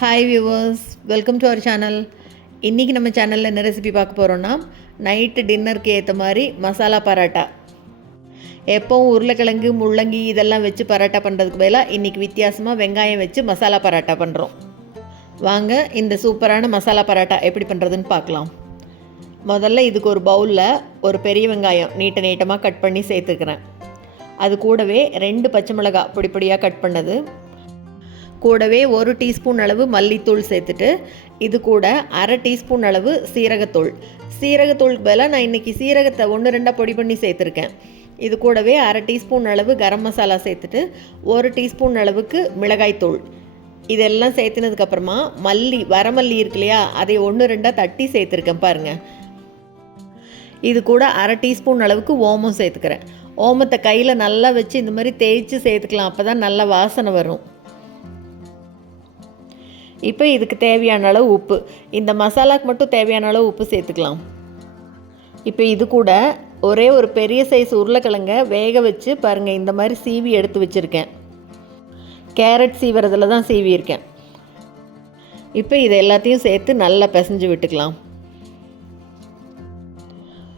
Hi viewers, welcome to our channel. இன்றைக்கி நம்ம சேனலில் என்ன ரெசிபி பார்க்க போகிறோன்னா, நைட்டு டின்னருக்கு ஏற்ற மாதிரி மசாலா பரோட்டா. எப்போவும் உருளைக்கிழங்கு முள்ளங்கி இதெல்லாம் வச்சு பரோட்டா பண்ணுறதுக்கு பதிலாக இன்றைக்கி வித்தியாசமாக வெங்காயம் வச்சு மசாலா பரோட்டா பண்ணுறோம். வாங்க இந்த சூப்பரான மசாலா பரோட்டா எப்படி பண்ணுறதுன்னு பார்க்கலாம். முதல்ல இதுக்கு ஒரு பவுலில் ஒரு பெரிய வெங்காயம் நீட்டமாக கட் பண்ணி சேர்த்துக்கிறேன். அது கூடவே 2 பச்சை மிளகாய் பொடி பொடியாக கட் பண்ணது, கூடவே 1 டீஸ்பூன் அளவு மல்லித்தூள் சேர்த்துட்டு, இது கூட 1/2 டீஸ்பூன் அளவு சீரகத்தூள். சீரகத்தூளுக்கு பதிலாக நான் இன்றைக்கி சீரகத்தை 1-2 பொடி பண்ணி சேர்த்துருக்கேன். இது கூடவே 1/2 டீஸ்பூன் அளவு கரம் மசாலா சேர்த்துட்டு 1 டீஸ்பூன் அளவுக்கு மிளகாய்த்தூள். இதெல்லாம் சேர்த்துனதுக்கப்புறமா வரமல்லி இருக்கு இல்லையா, அதை 1-2 தட்டி சேர்த்துருக்கேன் பாருங்கள். இது கூட 1/2 டீஸ்பூன் அளவுக்கு ஓமம் சேர்த்துக்கிறேன். ஓமத்தை கையில் நல்லா வச்சு இந்த மாதிரி தேய்ச்சி சேர்த்துக்கலாம், அப்போ தான் நல்லா வாசனை வரும். இப்போ இதுக்கு தேவையான அளவு உப்பு, இந்த மசாலாவுக்கு மட்டும் தேவையான அளவு உப்பு சேர்த்துக்கலாம். இப்போ இது கூட ஒரே ஒரு பெரிய சைஸ் உருளைக்கிழங்க வேக வச்சு பாருங்கள், இந்த மாதிரி சீவி எடுத்து வச்சுருக்கேன். கேரட் சீவுறதுல தான் சீவியிருக்கேன். இப்போ இது எல்லாத்தையும் சேர்த்து நல்லா பிசைஞ்சு விட்டுக்கலாம்.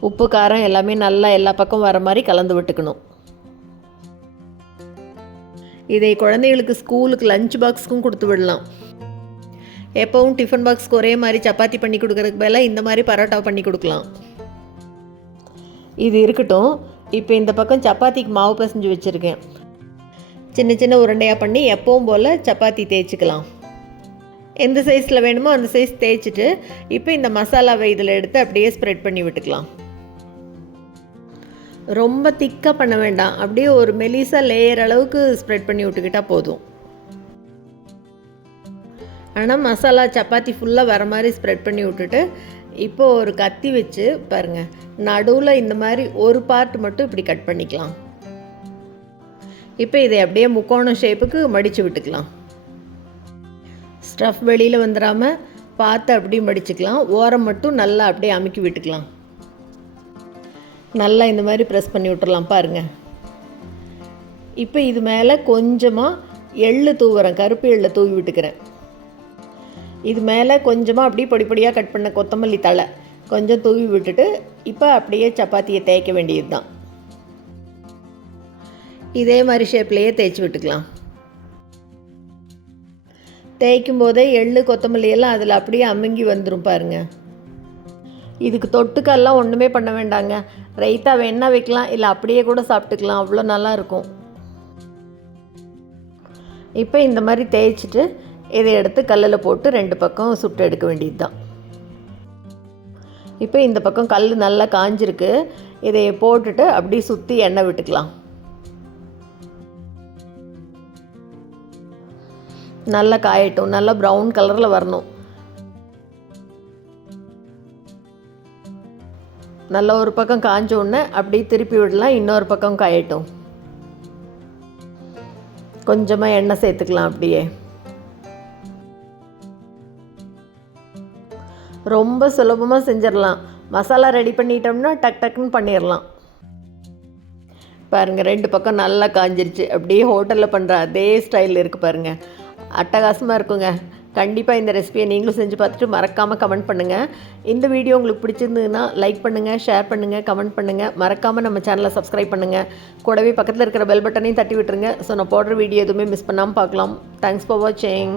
உப்பு காரம் எல்லாமே நல்லா எல்லா பக்கம் வர மாதிரி கலந்து விட்டுக்கணும். இதை குழந்தைகளுக்கு ஸ்கூலுக்கு லஞ்ச் பாக்ஸுக்கும் கொடுத்து விடலாம். எப்போவும் டிஃபன் பாக்ஸ்க்கு ஒரே மாதிரி சப்பாத்தி பண்ணி கொடுக்கறதுக்கு பதிலாக இந்த மாதிரி பரோட்டா பண்ணி கொடுக்கலாம். இது இருக்கட்டும். இப்போ இந்த பக்கம் சப்பாத்திக்கு மாவு பிசைஞ்சு வச்சுருக்கேன். சின்ன சின்ன உருண்டையாக பண்ணி எப்பவும் போல் சப்பாத்தி தேய்ச்சிக்கலாம். எந்த சைஸில் வேணுமோ அந்த சைஸ் தேய்ச்சிட்டு இப்போ இந்த மசாலாவை இதில் எடுத்து அப்படியே ஸ்ப்ரெட் பண்ணி விட்டுக்கலாம். ரொம்ப திக்காக பண்ண வேண்டாம், அப்படியே ஒரு மெலிசாக லேயர் அளவுக்கு ஸ்ப்ரெட் பண்ணி விட்டுக்கிட்டால் போதும். ஆனால் மசாலா சப்பாத்தி ஃபுல்லாக வர மாதிரி ஸ்ப்ரெட் பண்ணி விட்டுட்டு, இப்போது ஒரு கத்தி வச்சு பாருங்கள், நடுவில் இந்த மாதிரி ஒரு பார்ட் மட்டும் இப்படி கட் பண்ணிக்கலாம். இப்போ இதை அப்படியே முக்கோண ஷேப்புக்கு மடித்து விட்டுக்கலாம். ஸ்டஃப் வெளியில் வந்துடாமல் பார்த்து அப்படியே மடிச்சுக்கலாம். ஓரம் மட்டும் நல்லா அப்படியே அமுக்கி விட்டுக்கலாம். நல்லா இந்த மாதிரி ப்ரெஸ் பண்ணி விட்டுறலாம் பாருங்கள். இப்போ இது மேலே கொஞ்சமாக எள்ளு தூவுறேன், கருப்பு எள்ளை தூவி விட்டுக்கிறேன். இது மேலே கொஞ்சமாக அப்படியே பொடி பொடியாக கட் பண்ண கொத்தமல்லி தழை கொஞ்சம் தூவி விட்டுட்டு இப்போ அப்படியே சப்பாத்தியை தேய்க்க வேண்டியது தான். இதே மாதிரி ஷேப்லேயே தேய்ச்சி விட்டுக்கலாம். தேய்க்கும் போதே எள்ளு கொத்தமல்லி எல்லாம் அதில் அப்படியே அமுங்கி வந்துடும் பாருங்கள். இதுக்கு தொட்டுக்கெல்லாம் ஒன்றுமே பண்ண வேண்டாங்க. ரைத்தா வேணா வைக்கலாம், இல்லை அப்படியே கூட சாப்பிட்டுக்கலாம், அவ்வளோ நல்லாயிருக்கும். இப்போ இந்த மாதிரி தேய்ச்சிட்டு இதை எடுத்து கல்லில் போட்டு 2 பக்கம் சுட்டு எடுக்க வேண்டியது தான். இப்போ இந்த பக்கம் கல் நல்லா காஞ்சிருக்கு. இதை போட்டுட்டு அப்படியே சுற்றி எண்ணெய் விட்டுக்கலாம். நல்லா காயட்டும், நல்லா ப்ரௌன் கலரில் வரணும். நல்லா ஒரு பக்கம் காஞ்ச உடனே அப்படியே திருப்பி விடலாம், இன்னொரு பக்கம் காயட்டும். கொஞ்சமாக எண்ணெய் சேர்த்துக்கலாம். அப்படியே ரொம்ப சுலபமாக செஞ்சிடலாம். மசாலா ரெடி பண்ணிட்டோம்னா டக்குன்னு பண்ணிடலாம். பாருங்கள், 2 பக்கம் நல்லா காஞ்சிருச்சு. அப்படியே ஹோட்டலில் பண்ணுற அதே ஸ்டைலில் இருக்குது பாருங்கள். அட்டகாசமாக இருக்குங்க. கண்டிப்பாக இந்த ரெசிபியை நீங்களும் செஞ்சு பார்த்துட்டு மறக்காமல் கமெண்ட் பண்ணுங்கள். இந்த வீடியோ உங்களுக்கு பிடிச்சிருந்ததுன்னா லைக் பண்ணுங்கள், ஷேர் பண்ணுங்கள், கமெண்ட் பண்ணுங்கள். மறக்காமல் நம்ம சேனலை சப்ஸ்கிரைப் பண்ணுங்கள். கூடவே பக்கத்தில் இருக்கிற பெல் பட்டனையும் தட்டி விட்டுருங்க. ஸோ நான் போடுற வீடியோ எதுவுமே மிஸ் பண்ணாமல் பார்க்கலாம். தேங்க்ஸ் ஃபார் வாட்சிங்.